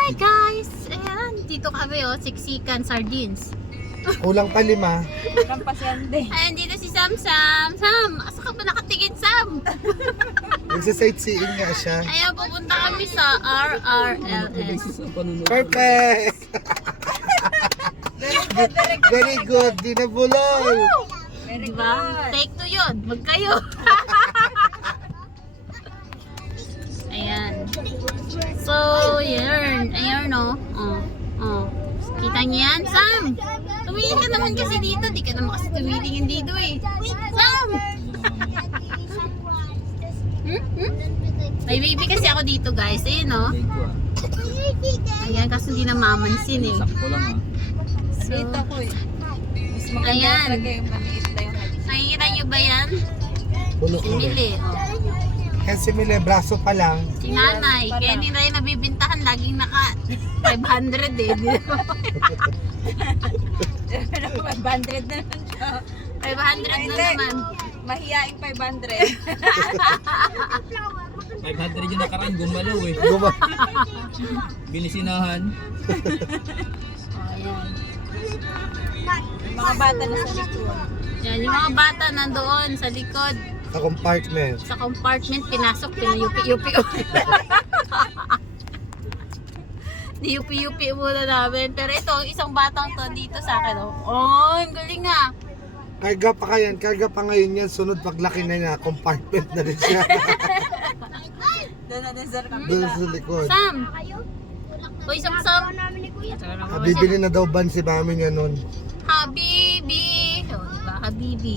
Hi guys! Ayan, dito kami siksikan sardines. Kulang pa 5. Kulang pa si Ande. Ayan, dito si Sam. Sam! Asa ka ba nakatingin, Sam? Nagsa-sightseeing nga siya. Ayan, pupunta kami sa RRLS. Perfect! Very good. Di na bulol. Very Diba? good. Take 2 yun. Magkayo. Ayan. So, yan. Ayan, no? Kita niyo yan, Sam? Tumingin ka naman kasi dito. Di ka naman kasi tumingin dito eh. Sam! May baby kasi ako dito, guys. Ayun, no? Ayan, kasi hindi na mamansin eh. Sakto lang ah. So, Dito ko eh. Mas maganda Ayan. talaga yung maliit na yung hadis. nakikita niyo ba yan? Bulok Si ulit. Mili, Kasi Mile, braso pa lang. Si nanay. Kaya hindi na yung nabibintahan. Laging naka 500 eh. 500 na naman siya. 500 na Hindi. naman. Mahiyaing 500. 500 yung nakaraan, gumalaw eh. Binisinahan. Ayan. Yung mga bata na sa likod. Yan, yung mga bata nandoon sa likod. Sa compartment. Sa compartment, pinasok, pinayupi-yupi. Niyupi-yupi muna namin. Pero ito, isang batang to dito sa akin. Oh, ang galing nga. Karga pa kayan. Karga pa ngayon yan. Sunod paglaki na niya, compartment na rin siya. Doon natin sa Doon sa likod. Sam! Uy, Sam! Bibili na daw ban si mami niya nun. Habibi! O, diba? Habibi.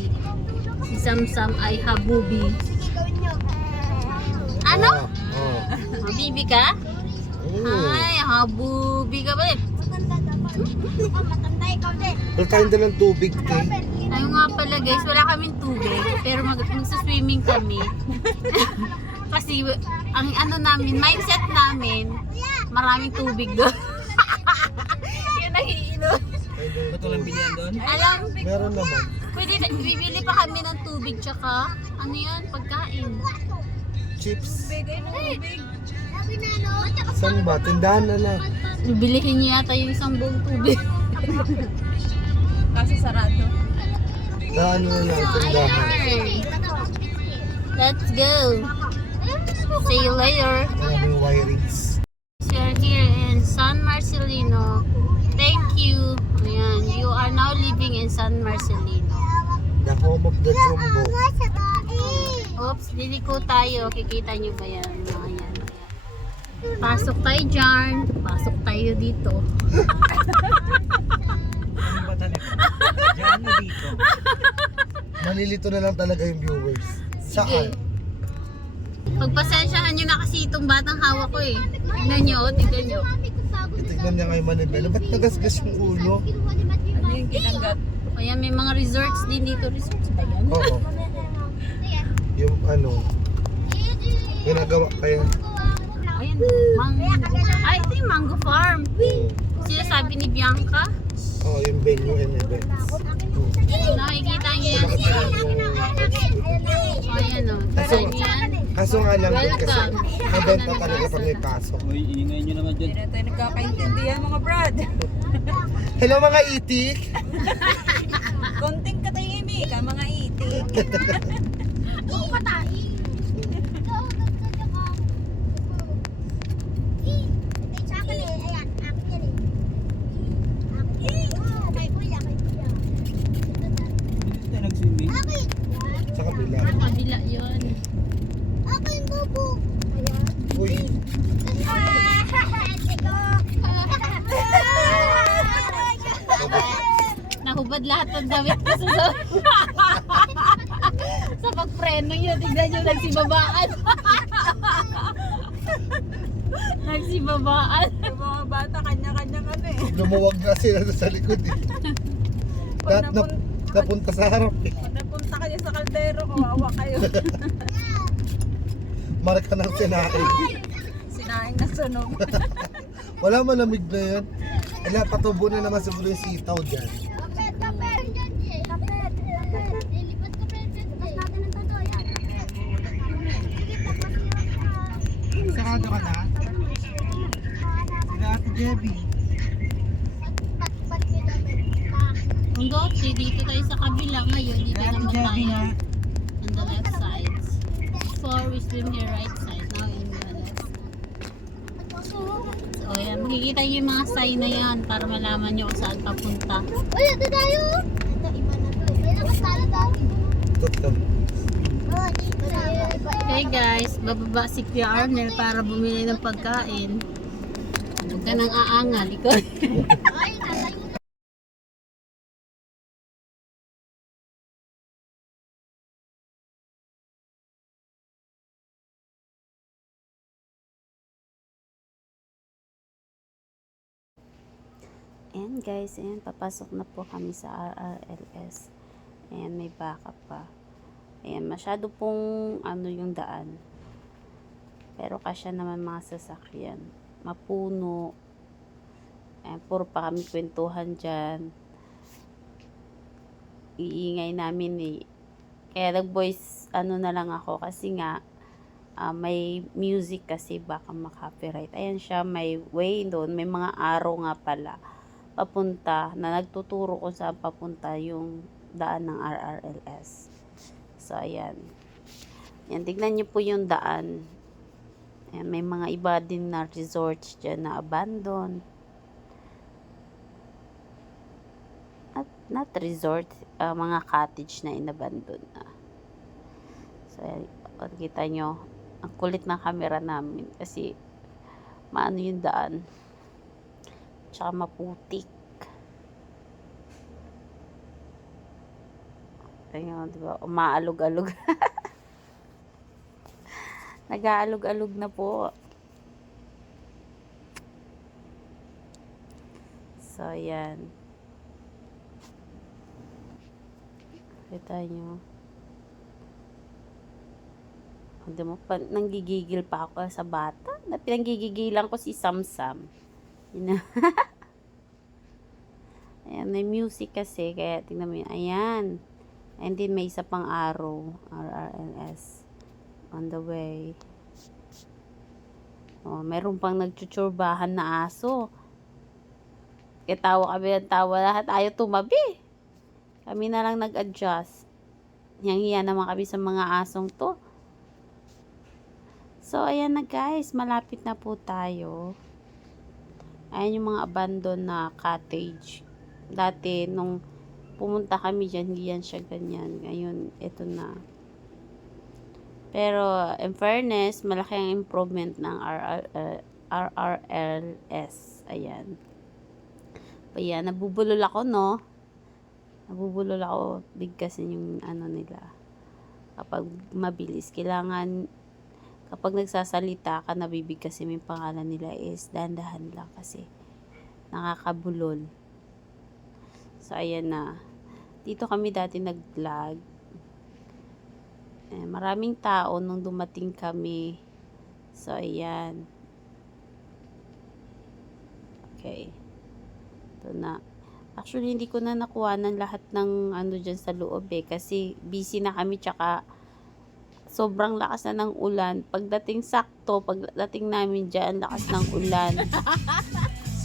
Si Sam ay Habubi. Ano? Oo. Habibi ka? Ay, Habubi ka ba rin? Pero tayong dalang tubig, eh. Ayun nga pala guys, wala kaming tubig. Pero magsa-swimming kami. Kasi ang ano namin, mindset namin, maraming tubig doon. Yun ang iinom. Ba't walang bilihan doon? Alam, Meron naman. pwede na, bibili pa kami ng tubig tsaka, ano yun, pagkain. Chips. bigay ng tubig. Saan ba? Tindahan na lang. Bibilihin niyo yata yung isang buong tubig. Kasi sarado. Daan na lang. Tindahan. Ayan. Let's go. See you later. Maraming wirings. We are here in San Marcelino. Thank you. Ayan, you are now living in San Marcelino. The home of the jumbo. Oops, liliko tayo. Kikita nyo ba yan? Ayan. Pasok tayo dyan. Pasok tayo dito. Ano ba talaga? Diyan na dito. Malilito na lang talaga yung viewers. Sige. Saan? Pagpasensyahan nyo na kasi itong batang hawak ko eh. Tignan nyo, tignan nyo. Itignan niya ngayon manibela. Ba't nagasgas yung ulo? Ano yung ginagat? Kaya may mga resorts din dito. Resorts ba yan? Oo. Yung ano. Ginagawa pa yan. Ayan, mango. Ay, ito yung mango farm. Sinasabi ni Bianca. Oo, yung venue and events. Nakikita nyo yan. Ayan o. Tignan nyo yan. Kaso nga lang din kasi Welcome. mabenta talaga pag may pasok. Uy, ingay nyo naman dyan. Hindi na tayo nagkakaintindihan mga brad. Hello mga itik! Konting katahimik ka mga itik. Hindi tayo nagsindi. Sa kabila. Kabila yun. Uy, Nahubad lahat ng damit ko sa sa pagpreno yun. Tignan nyo, nagsibabaan. Nagsibabaan. Yung mga bata kanya-kanya kami. lumuwag na sila sa likod eh. Lahat napunta sa harap eh. Pag napunta kayo sa kaldero, kawawa kayo. Marka ng sinain. Sinaing na sunog. Wala malamig na yan. Wala, patubo na naman siguro yung sitaw dyan. Sarado ka na? Debbie. Ang doti, dito tayo sa kabila ngayon. Dito naman Debbie tayo nga. on the left side. Before we swim here right side. Now in the left. So yan, makikita niyo yung mga sign na yan para malaman niyo kung saan papunta. Uy, ito tayo! Ito, iba na to. May nakasala tayo. Tuk-tuk. Oh, dito tayo. Okay guys, bababa si Kuya Arnel para bumili ng pagkain. Huwag ka nang aangal, ikaw. Ay, nalayo na. And guys, ayan, papasok na po kami sa RRLS. Ayan, may backup pa. Ayan, masyado pong ano yung daan. Pero kasya naman mga sasakyan. Mapuno. Ayan, puro pa kami kwentuhan dyan. Iingay namin eh. Kaya nag-voice ano na lang ako kasi nga may music kasi baka makapiright. Ayan siya, may way doon. May mga arrow nga pala papunta na nagtuturo kung saan papunta yung daan ng RRLS. So, ayan. Ayan, tignan nyo po yung daan. Ayan, may mga iba din na resorts dyan na abandoned. At not resort, mga cottage na inabandon na. So, ayan, kita nyo, ang kulit ng camera namin kasi maano yung daan. Tsaka maputik. Ayun, diba? Umaalog-alog. Nag-aalog-alog na po. So, ayan. Kita nyo. Hindi mo pa, nanggigigil pa ako sa bata. Pinanggigigilan ko si Samsam. Yun na. Ayan, may music kasi. Kaya tingnan mo yun. Ayan. And then may isa pang arrow. RRLS. On the way. Oh, meron pang nagtutsurbahan na aso. Kaya tawa kami ng tawa. Lahat ayaw tumabi. Kami na lang nag-adjust. Hiyang-hiya naman kami sa mga asong to. So, ayan na guys. Malapit na po tayo. Ayan yung mga abandoned na cottage. Dati, nung pumunta kami dyan, hindi yan siya ganyan. Ngayon, ito na. Pero, in fairness, malaki ang improvement ng RRLS. Ayan. Ayan, nabubulol ako, no? Nabubulol ako. Bigkasin yung ano nila. Kapag mabilis, kailangan kapag nagsasalita ka, nabibigkasin yung pangalan nila is dandahan lang kasi nakakabulol. So, ayan na. Dito kami dati nag-vlog. Maraming tao nung dumating kami. So, ayan. Okay. Ito na. Actually, hindi ko na nakuha ng lahat ng ano dyan sa loob eh. Kasi busy na kami tsaka sobrang lakas na ng ulan. Pagdating sakto, pagdating namin dyan, lakas ng ulan.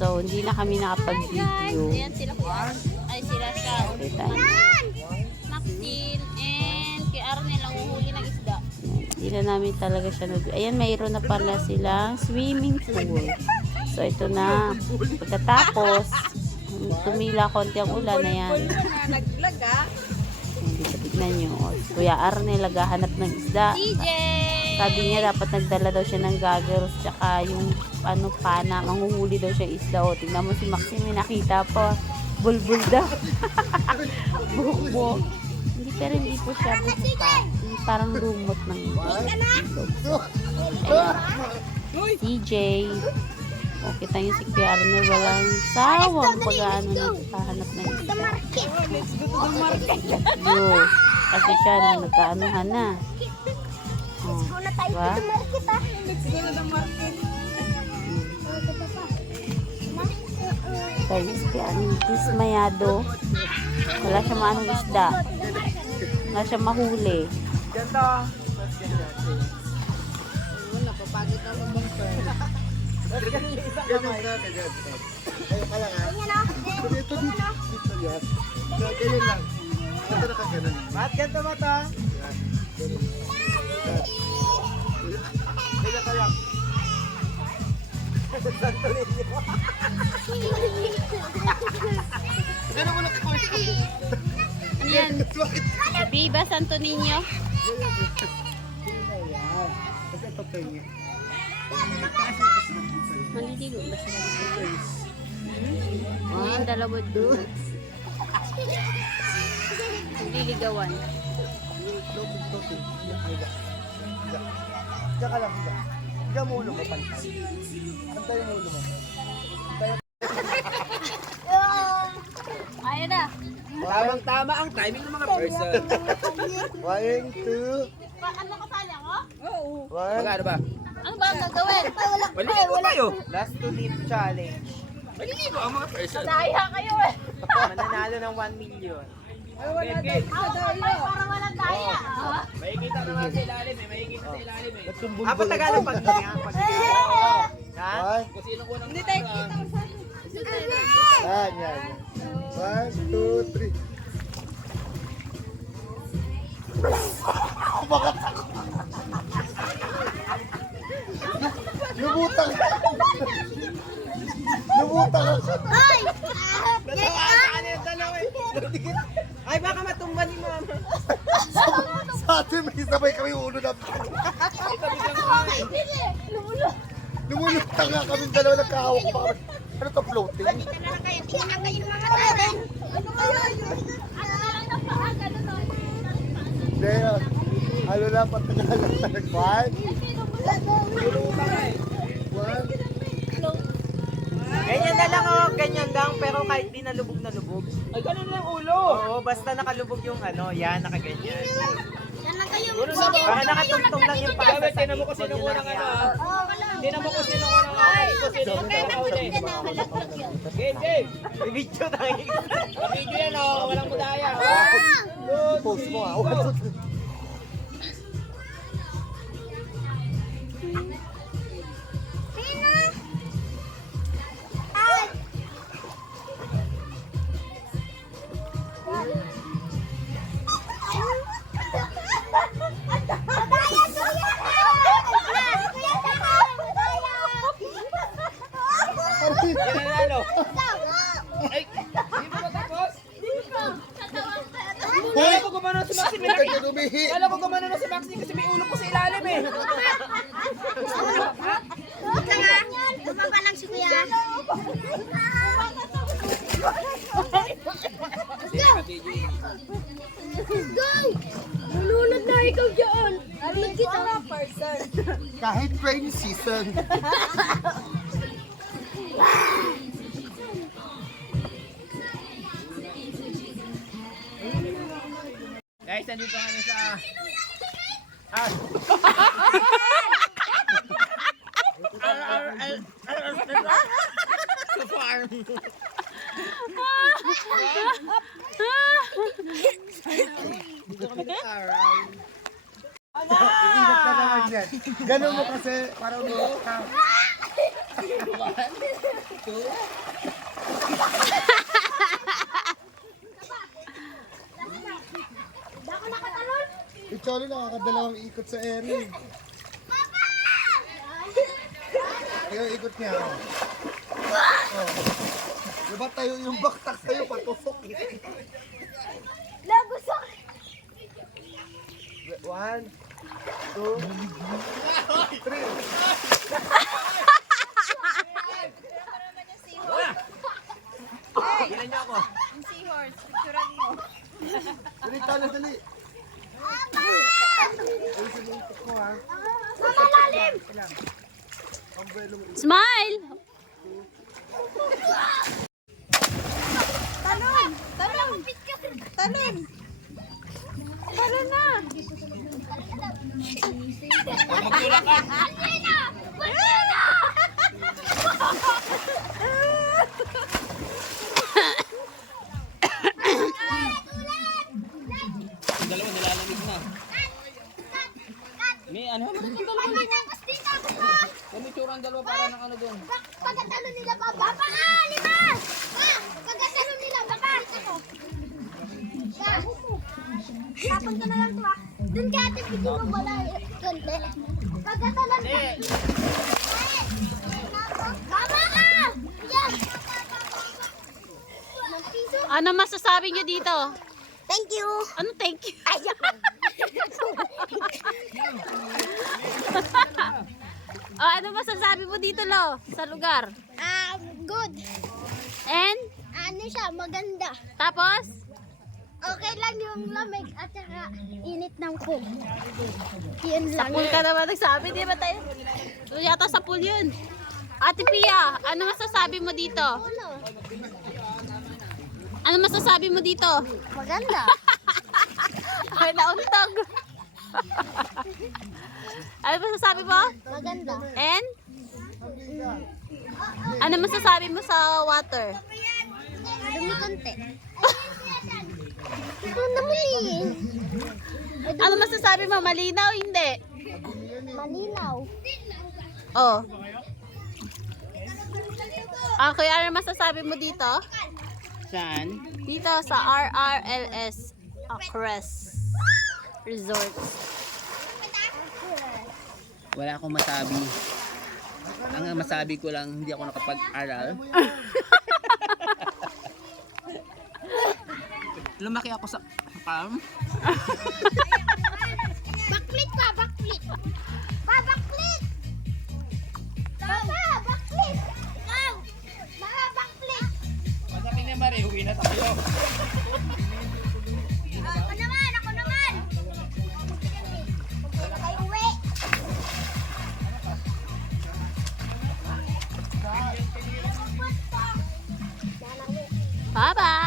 So, hindi na kami nakapag-video. Ayan sila kuya. Ay, sila siya. Okay, tayo. Maxine and kay Arnel ang uhuli ng isda. Hindi na namin talaga siya nag... Ayan, mayroon na pala silang swimming pool. So, ito na. Pagkatapos, tumila konti ang ulan na yan. Nag-vlog ah. Dito, tignan nyo. O, si Kuya Arnel, naghahanap ng isda. DJ! Sabi niya, dapat nagdala daw siya ng goggles, tsaka yung, ano, pana, manguhuli daw siya isda. O, tignan mo si Maxine, may nakita pa. Bulbul daw. Buhok-buhok. Hindi, pero hindi po siya buhok. Parang lumot ng itlog. CJ. O, kita niyo si Kuya Arnel, walang sawang pag-ano naghahanap ng isda. Let's go to the market. Yo, kasi siya na nagkaanuhan na. Oh, Una tayo diba? sa market ah. Let's go to the market. Tayo si dismayado. Wala siya maanong isda. Wala siya mahuli. Ganda. Napapagod na ng bumper. Ganyan ka, ganyan. Kayo ka lang ha. Dito, dito. Dito yan. Ganyan lang. Ito na ka ganun. Ba't ganito mo to? Yan. Ganun. Yan. Ganyan ka lang. Ganun mo lang ako. Ano yan? Viva Santo Niño. Kasi ito pengi. Maliligo ba sila dito? Ano yung dalawa doon? Liligawan. Diyan ka lang, higa. Higa mo ulo mo, pantay. Pantay mo ulo mo. Ayun na. Tamang-tama ang timing ng mga person. 1, 2, Ano kasali ako? 1. Magkano ba? Ano ba ang gagawin? Maliligo tayo. Last to live challenge. Maliligo ang mga person. Daya kayo eh. Mananalo ng 1 million. Para walang daya. May kita naman sa ilalim eh. May kita sa ilalim eh. Apa Tagalog pag niya? Ha? Kung sino unang Hindi tayo kita. Yan, yan. 1, 2, 3. Lumutang. Lumutang ako. Ay! Ay, baka matumba ni mama. Sa atin, may sabay kami ulo na. Lumulutang nga kami dalawa nagkahawak pa kami. Ano to, floating? Tingnan kayo mga natin. Ano kaya yun? Ano na lang ng paa? Ganun o. Hindi, ano na, patagalan na nag-five. 1. Ganyan na lang oh, ganyan lang. Pero kahit di nalubog na lubog. Ay, ganun lang ulo. Oo, basta nakalubog yung ano, yan, nakaganyan. Yan lang kayo. Para nakatungtong lang yung paa sa Sabi, tinan mo sahig. kung sino Huwag nyo unang lang ano. yan. Tinan mo kung sino unang kung sino unang huli. Game, game. May video tayo. Video yan oh, walang mudaya. Post mo ah. Yan ang lalo. Ay, hindi mo ba tapos? Kala ko gumano si Maxi. Huwag ka dumihi. Kala ko gumano na si Maxi kasi may ulo ko sa ilalim eh. Bumaba lang si Kuya. Go! Nalunod na ikaw dyan. Nalunod kita. Kahit rainy season. Guys, nandito kami sa... Sa farm. Iingat ka naman yan. Ganun mo kasi para umiingat ka. Icholi nakakadalawang ikot sa area. Kaya ikot niya. Oh. Diba tayo yung baktak sa'yo patusok eh. Lagusok. 1, 2, 3. Gilan niyo ako. Dali ka na, dali. Ayusin mo yung tuk mo ha. Mamalalim. Umbrella mo. Smile! Talon. Talon. Talon. Talon na. Magtulak ka. Alina. Alina. Yung dalawa nilalamig na. May ano? Ano yung dalawa? Ano yung tsura ang dalawa para ng ano doon? Papa ka! Lima! Pagkatanong nila, baka! Ako. Tapon ka na lang to ah. Doon ka ate, pwede mo wala konti. Pagkatanong ka. Baba ka! Yan! Ano masasabi niyo dito? Thank you! Ano thank you? Ayak! Ano masasabi mo dito, Lo? Sa lugar? Good. And? Ano siya, maganda. Tapos? Okay lang yung lamig at saka init ng pool. Yun lang. Pool ka naman nagsabi, di ba tayo? So, yata sa pool yun. Ate Pia, ano masasabi mo dito? Ano? Ano masasabi mo dito? Maganda. Ay, nauntog. Ano masasabi mo? Maganda. And? Ano masasabi mo sa water? Dumi konti. Ito naman eh. Ano masasabi mo? Malinaw? Hindi. Malinaw. Oh. Okay, ano masasabi mo dito? Saan? Dito sa RRLS Acres Resort. Wala akong masabi. Ang masabi ko lang, hindi ako nakapag-aral. Lumaki ako sa farm. Backflip pa, backflip. Pa, backflip. Papa, backflip. Wow. Mga backflip. Masapin na Mari, uwi na tayo. Ako naman, ako naman. Okay na kayo uwi. Bye-bye!